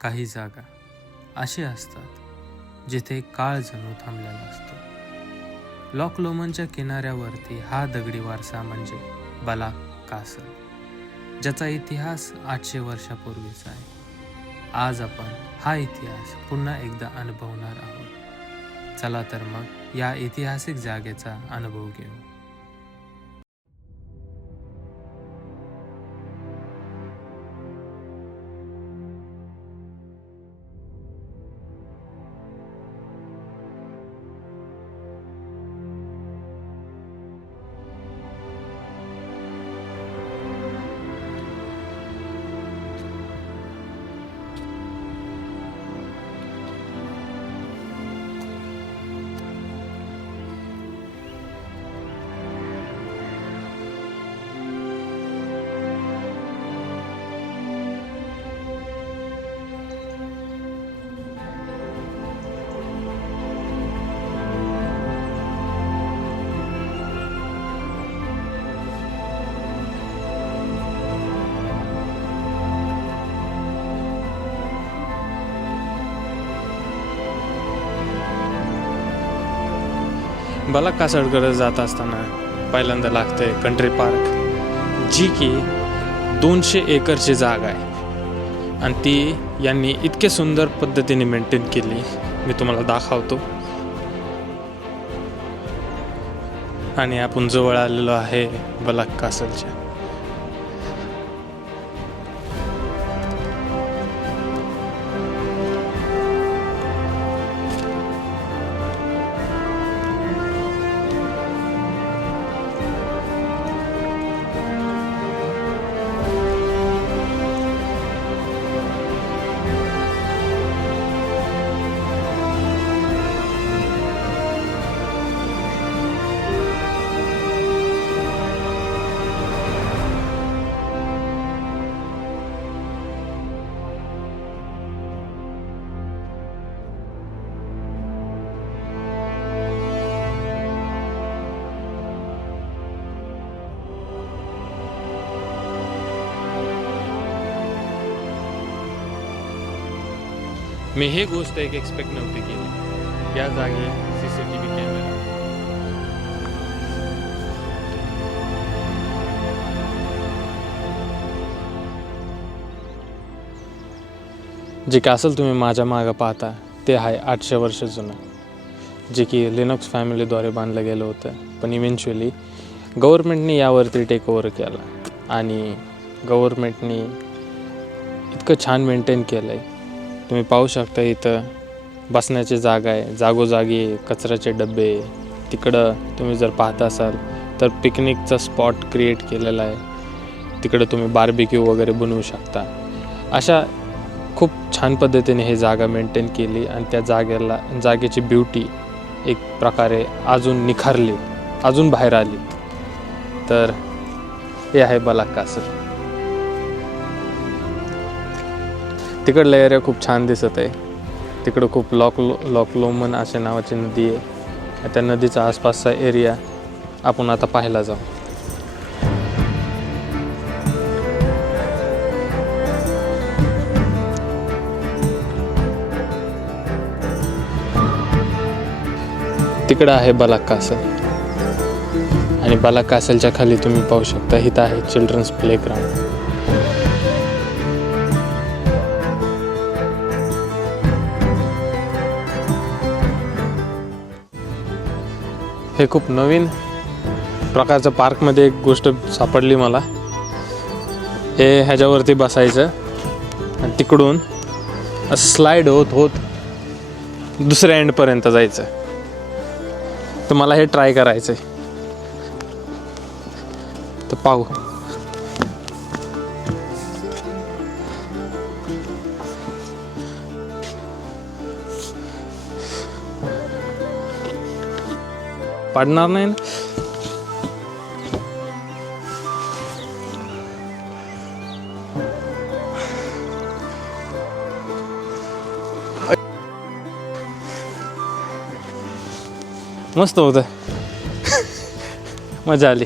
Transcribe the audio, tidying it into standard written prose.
काही जागा अशी असतात जिथे काळ जणू थांबलेला असतो. लॉक लोमनच्या किनाऱ्यावरती हा दगडी वारसा म्हणजे बलाक कासल, ज्याचा इतिहास 800 वर्षापूर्वीचा आहे. आज आपण हा इतिहास पुन्हा एकदा अनुभवणार आहोत. चला तर मग या ऐतिहासिक जागेचा अनुभव घेऊ. बलाक कासलकडे जात असताना पहिल्यांदा लागते कंट्री पार्क, जी की 200 एकरची जागा आहे आणि ती यांनी इतके सुंदर पद्धतीने मेंटेन केली. मी तुम्हाला दाखवतो. आणि आपण जवळ आलेलो आहे बलाक कासलच्या. मी हे गोष्ट एक्सपेक्ट नव्हती केली. या जागी CCTV कॅमेरा. जे कासल तुम्ही माझ्या मागं पाहता ते आहे 800 वर्ष जुनं, जे की लिनक्स फॅमिलीद्वारे बांधलं गेलं होतं. पण इव्हेंच्युअली गव्हर्नमेंटने यावरती टेक ओव्हर केला आणि गव्हर्नमेंटने इतकं छान मेंटेन केलं आहे. तुम्ही पाहू शकता इथं बसण्याची जागा आहे, जागोजागी कचऱ्याचे डबे. तिकडं तुम्ही जर पाहत असाल तर पिकनिकचा स्पॉट क्रिएट केलेला आहे. तिकडं तुम्ही बार्बिक्यू वगैरे बनवू शकता. अशा खूप छान पद्धतीने हे जागा मेंटेन केली आणि त्या जागेची ब्युटी एक प्रकारे अजून निखारली, अजून बाहेर आली. तर हे आहे बलाक कासल. तिकडलं एरिया खूप छान दिसत आहे. तिकडं खूप लॉक लोमन अशा नावाची नदी आहे. त्या नदीचा आसपासचा एरिया आपण आता पाहायला जाऊ. तिकडं आहे बलाक कासल आणि बलाक कासलच्या खाली तुम्ही पाहू शकता इथं आहे चिल्ड्रन्स प्लेग्राउंड. हे खूप नवीन प्रकारचं पार्कमध्ये एक गोष्ट सापडली मला. हे ह्याच्यावरती बसायचं आणि तिकडून स्लाईड होत होत दुसऱ्या एंडपर्यंत जायचं. तर मला हे ट्राय करायचं आहे. तर पाहू. पडणार नाही ना? मस्त होतं. मजा आली.